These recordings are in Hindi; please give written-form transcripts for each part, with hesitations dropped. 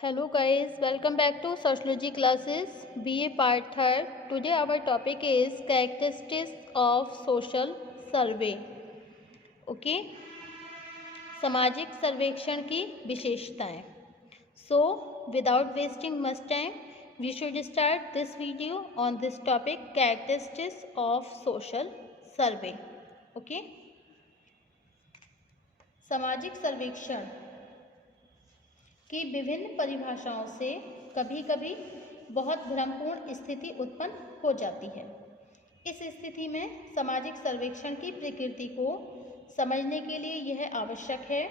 Hello guys, welcome back to Sociology classes BA part 3rd. Today our topic is characteristics of social survey. Okay, सामाजिक सर्वेक्षण की विशेषताएं. So without wasting much time, we should start this video on this topic, characteristics of social survey. Okay, सामाजिक सर्वेक्षण की विभिन्न परिभाषाओं से कभी कभी बहुत भ्रमपूर्ण स्थिति उत्पन्न हो जाती है. इस स्थिति में सामाजिक सर्वेक्षण की प्रकृति को समझने के लिए यह आवश्यक है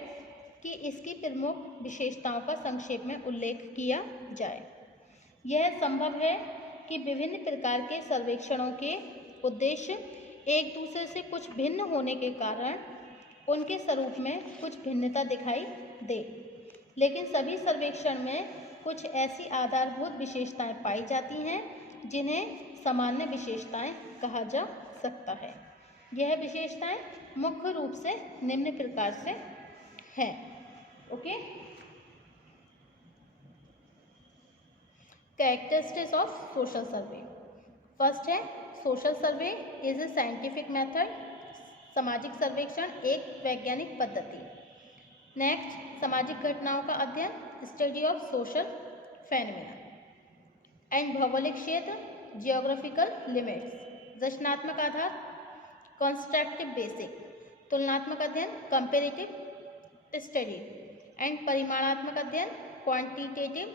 कि इसकी प्रमुख विशेषताओं का संक्षेप में उल्लेख किया जाए. यह संभव है कि विभिन्न प्रकार के सर्वेक्षणों के उद्देश्य एक दूसरे से कुछ भिन्न होने के कारण उनके स्वरूप में कुछ भिन्नता दिखाई दे, लेकिन सभी सर्वेक्षण में कुछ ऐसी आधारभूत विशेषताएं पाई जाती हैं जिन्हें सामान्य विशेषताएं कहा जा सकता है. यह विशेषताएं मुख्य रूप से निम्न प्रकार से हैं. Okay, characteristics of social survey. First है, social survey is a scientific method. सामाजिक सर्वेक्षण एक वैज्ञानिक पद्धति. नेक्स्ट, सामाजिक घटनाओं का अध्ययन, study of social phenomena. And भौगोलिक क्षेत्र, जियोग्राफिकल लिमिट्स. रचनात्मक आधार, कॉन्स्ट्रक्टिव बेसिक. तुलनात्मक अध्ययन, कंपेरेटिव स्टडी. एंड परिमाणात्मक अध्ययन, quantitative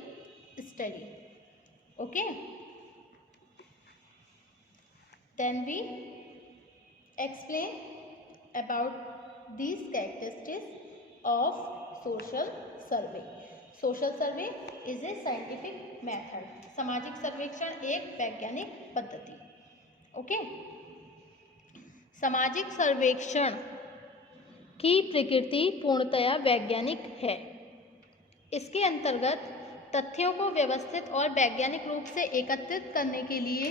study. Okay, then we explain about these characteristics of social survey. Social survey is a scientific method. सामाजिक सर्वेक्षण एक वैज्ञानिक पद्धति. ओके, सामाजिक सर्वेक्षण की प्रकृति पूर्णतया वैज्ञानिक है. इसके अंतर्गत तथ्यों को व्यवस्थित और वैज्ञानिक रूप से एकत्रित करने के लिए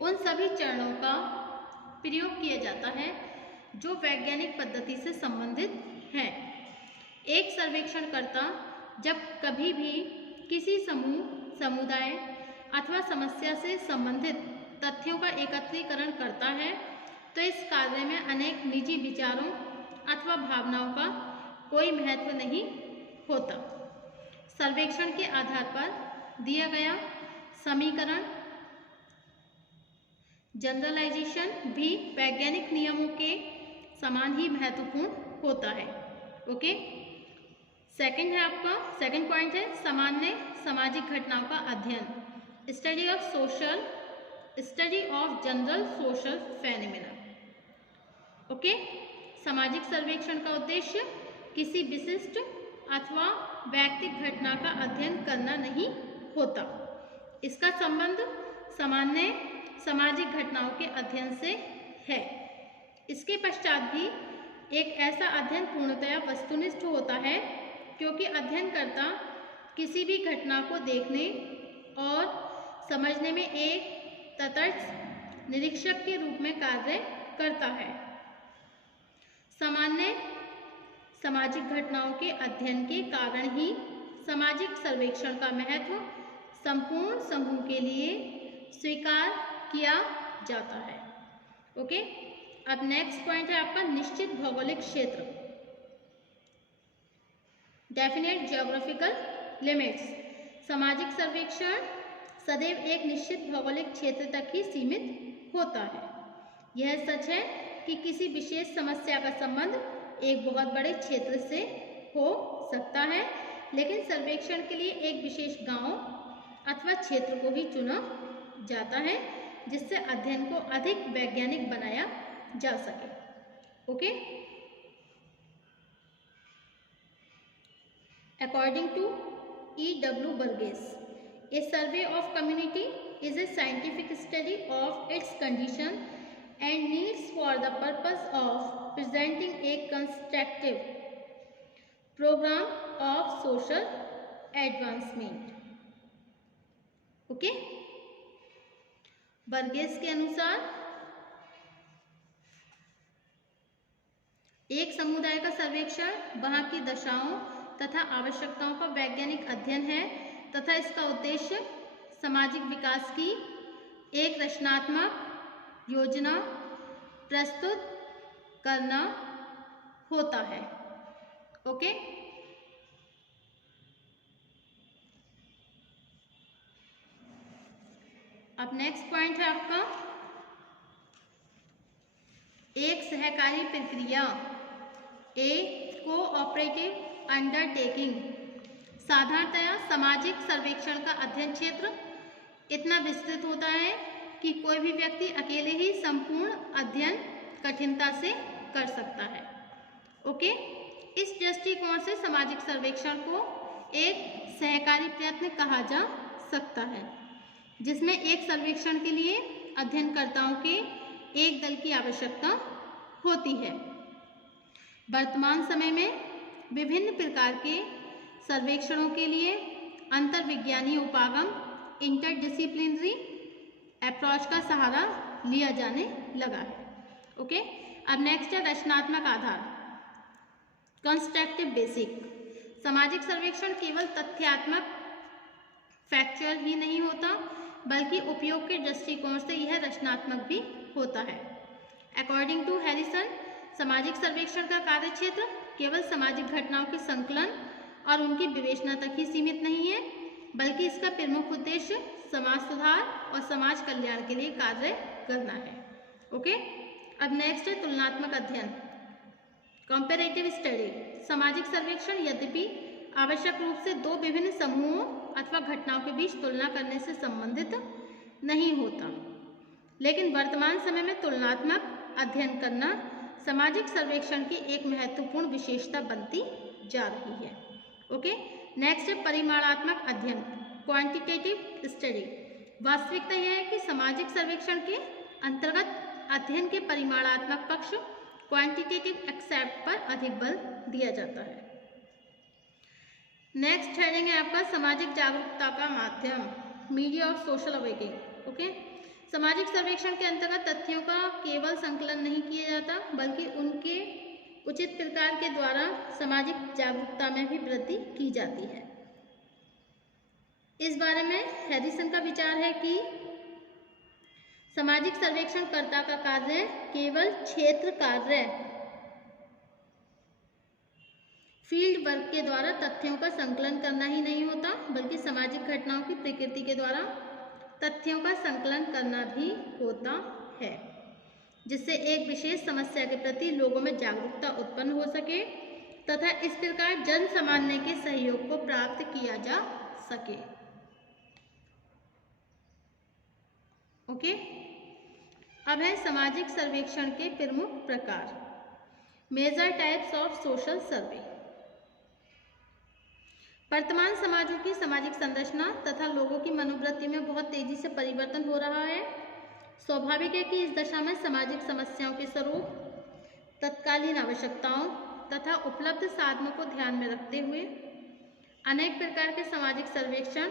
उन सभी चरणों का प्रयोग किया जाता है जो वैज्ञानिक पद्धति से संबंधित हैं. एक सर्वेक्षणकर्ता जब कभी भी किसी समूह, समुदाय अथवा समस्या से संबंधित तथ्यों का एकत्रीकरण करता है तो इस कार्य में अनेक निजी विचारों अथवा भावनाओं का कोई महत्व नहीं होता. सर्वेक्षण के आधार पर दिया गया समीकरण, जनरलाइजेशन भी वैज्ञानिक नियमों के समान ही महत्वपूर्ण होता है. ओके, सेकंड है आपका, सेकंड पॉइंट है सामान्य सामाजिक घटनाओं का अध्ययन, study of general social phenomena. Okay, सामाजिक सर्वेक्षण का उद्देश्य किसी विशिष्ट अथवा व्यक्तिगत घटना का अध्ययन करना नहीं होता. इसका संबंध सामान्य सामाजिक घटनाओं के अध्ययन से है. इसके पश्चात भी एक ऐसा अध्ययन पूर्णतया वस्तुनिष्ठ होता है क्योंकि अध्ययनकर्ता किसी भी घटना को देखने और समझने में एक तटस्थ निरीक्षक के रूप में कार्य करता है. सामान्य सामाजिक घटनाओं के अध्ययन के कारण ही सामाजिक सर्वेक्षण का महत्व संपूर्ण समूह के लिए स्वीकार किया जाता है. ओके, अब नेक्स्ट पॉइंट है आपका निश्चित भौगोलिक क्षेत्र, डेफिनेट जियोग्राफिकल लिमिट्स. सामाजिक सर्वेक्षण सदैव एक निश्चित भौगोलिक क्षेत्र तक ही सीमित होता है. यह सच है कि किसी विशेष समस्या का संबंध एक बहुत बड़े क्षेत्र से हो सकता है, लेकिन सर्वेक्षण के लिए एक विशेष गांव अथवा क्षेत्र को ही चुना जाता है जिससे अध्ययन को अधिक वैज्ञानिक बनाया जा सके. Okay, according to E.W. Burgess, a survey of community is a scientific study of its condition and needs for the purpose of presenting a constructive program of social advancement. Okay? Burgess के अनुसार एक समुदाय का सर्वेक्षण वहां की दशाओं तथा आवश्यकताओं का वैज्ञानिक अध्ययन है तथा इसका उद्देश्य सामाजिक विकास की एक रचनात्मक योजना प्रस्तुत करना होता है। ओके, अब नेक्स्ट पॉइंट है आपका एक सहकारी प्रक्रिया, ए कोऑपरेटिव अंडरटेकिंग। साधारणतया सामाजिक सर्वेक्षण का अध्ययन क्षेत्र इतना विस्तृत होता है कि कोई भी व्यक्ति अकेले ही संपूर्ण अध्ययन कठिनता से कर सकता है। ओके, इस दृष्टिकोण से सामाजिक सर्वेक्षण को एक सहकारी प्रयत्न कहा जा सकता है, जिसमें एक सर्वेक्षण के लिए अध्ययनकर्ताओं के एक दल की आवश्यकता होती है। वर्तमान समय में विभिन्न प्रकार के सर्वेक्षणों के लिए अंतर्विज्ञानीय उपागम इंटरडिसिप्लिनरी अप्रोच का सहारा लिया जाने लगा है। ओके, अब नेक्स्ट है रचनात्मक आधार, कंस्ट्रक्टिव बेसिक। सामाजिक सर्वेक्षण केवल तथ्यात्मक फैक्चुअल ही नहीं होता, बल्कि उपयोग के दृष्टिकोण से यह रचनात्मक भी होता है। अकॉर्डिंग टू हैरिसन, सामाजिक सर्वेक्षण का कार्यक्षेत्र केवल सामाजिक घटनाओं के संकलन और उनकी विवेचना तक ही सीमित नहीं है, बल्कि इसका प्रमुख उद्देश्य समाज सुधार और समाज कल्याण के लिए कार्य करना है। ओके, अब नेक्स्ट है तुलनात्मक अध्ययन, कंपैरेटिव स्टडी। सामाजिक सर्वेक्षण यद्यपि आवश्यक रूप से दो विभिन्न समूहों अथवा घटनाओं के बीच तुलना करने से संबंधित नहीं होता, लेकिन वर्तमान समय में तुलनात्मक अध्ययन करना सामाजिक सर्वेक्षण की एक महत्वपूर्ण विशेषता बनती जा रही है। ओके, नेक्स्ट है परिमाणात्मक अध्ययन, क्वांटिटेटिव स्टडी। वास्तविकता यह है कि सामाजिक सर्वेक्षण के अंतर्गत अध्ययन के परिमाणात्मक पक्ष क्वांटिटेटिव एक्सेप्ट पर अधिक बल दिया जाता है। नेक्स्ट हेडिंग है आपका सामाजिक जागरूकता का माध्यम, media of social awaking. Okay, सामाजिक सर्वेक्षण के अंतर्गत तथ्यों का केवल संकलन नहीं किया जाता, बल्कि उनके उचित प्रकार के द्वारा सामाजिक जागरूकता में भी वृद्धि की जाती है। इस बारे में हैरिसन का विचार है कि सामाजिक सर्वेक्षणकर्ता का कार्य केवल क्षेत्र कार्य फील्ड वर्क के द्वारा तथ्यों का संकलन करना ही नहीं होता, बल्कि सामाजिक घटनाओं की प्रकृति के द्वारा तथ्यों का संकलन करना भी होता है, जिससे एक विशेष समस्या के प्रति लोगों में जागरूकता उत्पन्न हो सके तथा इस प्रकार जन सामान्य के सहयोग को प्राप्त किया जा सके। ओके, अब है सामाजिक सर्वेक्षण के प्रमुख प्रकार, मेजर टाइप्स ऑफ सोशल सर्वे। वर्तमान समाजों की सामाजिक संरचना तथा लोगों की मनोवृत्ति में बहुत तेजी से परिवर्तन हो रहा है। स्वाभाविक है कि इस दशा में सामाजिक समस्याओं के स्वरूप, तत्कालीन आवश्यकताओं तथा उपलब्ध साधनों को ध्यान में रखते हुए अनेक प्रकार के सामाजिक सर्वेक्षण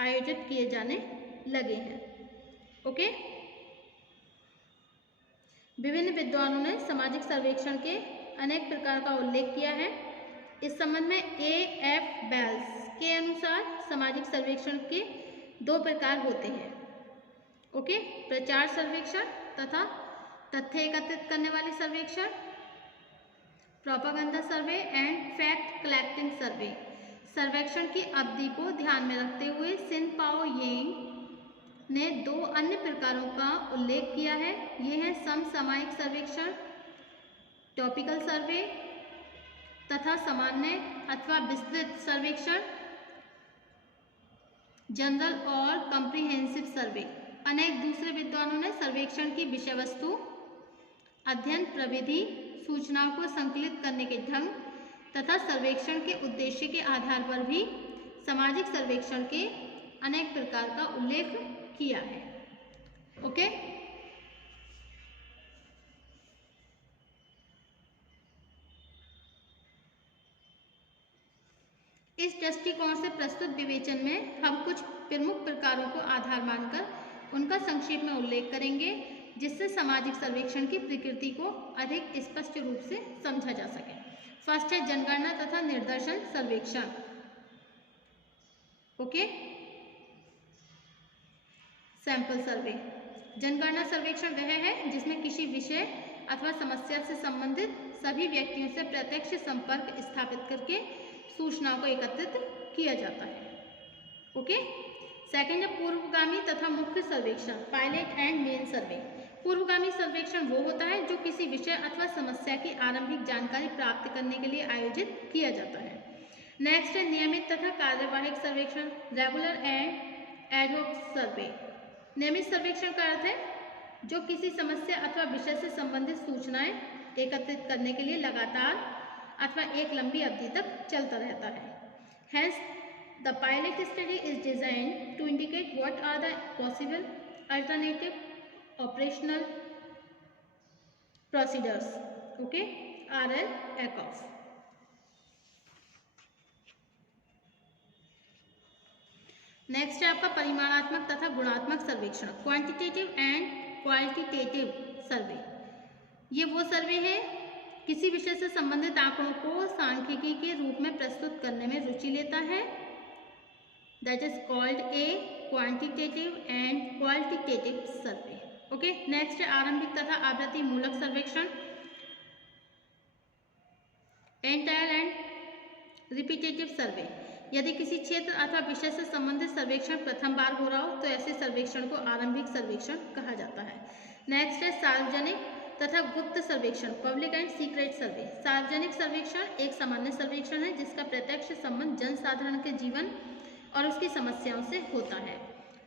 आयोजित किए जाने लगे हैं। ओके, विभिन्न विद्वानों ने सामाजिक सर्वेक्षण के अनेक प्रकार का उल्लेख किया है। इस संबंध में A.F. बेल्स के अनुसार सामाजिक सर्वेक्षण के दो प्रकार होते हैं। ओके, प्रचार सर्वेक्षण तथा तथ्य एकत्रित करने वाले सर्वेक्षण, propaganda survey and fact collecting survey. सर्वेक्षण की अवधि को ध्यान में रखते हुए सिन पाओ येंग ने दो अन्य प्रकारों का उल्लेख किया है। ये है समसामयिक सर्वेक्षण, टॉपिकल सर्वे, तथा सामान्य अथवा विस्तृत सर्वेक्षण, जनरल और कॉम्प्रिहेंसिव सर्वे। अनेक दूसरे विद्वानों ने सर्वेक्षण की विषय वस्तु, अध्ययन प्रविधि, सूचनाओं को संकलित करने के ढंग तथा सर्वेक्षण के उद्देश्य के आधार पर भी सामाजिक सर्वेक्षण के अनेक प्रकार का उल्लेख किया है। ओके, इस दृष्टिकोण से प्रस्तुत विवेचन में हम कुछ प्रमुख प्रकारों को आधार मानकर उनका संक्षेप में उल्लेख करेंगे, जिससे सामाजिक सर्वेक्षण की प्रकृति को अधिक स्पष्ट रूप से समझा जा सके। फर्स्ट है जनगणना तथा निर्दर्शन सर्वेक्षण। ओके। सैंपल सर्वे, जनगणना सर्वेक्षण वह है जिसमें किसी विषय अथवा समस्या से संबंधित सभी व्यक्तियों से प्रत्यक्ष संपर्क स्थापित करके सूचनाओं को एकत्रित किया जाता है। ओके। सेकंड है पूर्वगामी तथा मुख्य सर्वेक्षण, पायलट एंड मेन सर्वे। पूर्वगामी सर्वेक्षण वो होता है जो किसी विषय अथवा समस्या की आरंभिक जानकारी प्राप्त करने के लिए आयोजित किया जाता है। नेक्स्ट है नियमित तथा कार्यवाहिक सर्वेक्षण, रेगुलर एंड एडहॉक सर्वे। नियमित सर्वेक्षण का अर्थ है जो किसी समस्या अथवा विषय से संबंधित सूचनाएं एकत्रित करने के लिए लगातार अथवा एक लंबी अवधि तक चलता रहता है। Hence, the pilot study is designed to indicate what are the possible alternative operational procedures. Okay, RL ACOS. Next है आपका परिमाणात्मक तथा गुणात्मक सर्वेक्षण, क्वांटिटेटिव एंड क्वालिटेटिव सर्वे। ये वो सर्वे है किसी विषय से संबंधित आंकड़ों को सांख्यिकी के रूप में प्रस्तुत करने में रुचि लेता है। That is called a quantitative and qualitative survey. Okay. Next है आरंभिक तथा आवृत्ति मूलक सर्वेक्षण, एंटायर एंड रिपीटेटिव सर्वे। यदि किसी क्षेत्र अथवा विषय से संबंधित सर्वेक्षण प्रथम बार हो रहा हो तो ऐसे सर्वेक्षण को आरंभिक सर्वेक्षण कहा जाता है। नेक्स्ट है सार्वजनिक तथा गुप्त सर्वेक्षण, पब्लिक एंड सीक्रेट सर्वे। सार्वजनिक सर्वेक्षण एक सामान्य सर्वेक्षण है जिसका प्रत्यक्ष संबंध जनसाधारण के जीवन और उसकी समस्याओं से होता है।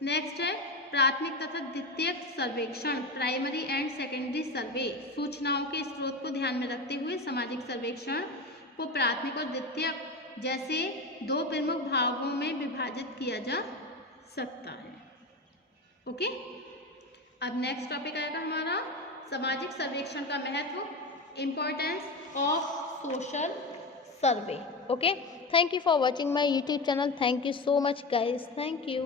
नेक्स्ट है प्राथमिक तथा द्वितीयक सर्वेक्षण, प्राइमरी एंड सेकेंडरी सर्वे। सूचनाओं के स्रोत को ध्यान में रखते हुए सामाजिक सर्वेक्षण को प्राथमिक और द्वितीयक जैसे दो प्रमुख भागों में विभाजित किया जा सकता है। ओके। अब नेक्स्ट टॉपिक आएगा हमारा सामाजिक सर्वेक्षण का महत्व, importance of social survey. Okay. Thank you for watching my YouTube channel. Thank you so much guys. Thank you.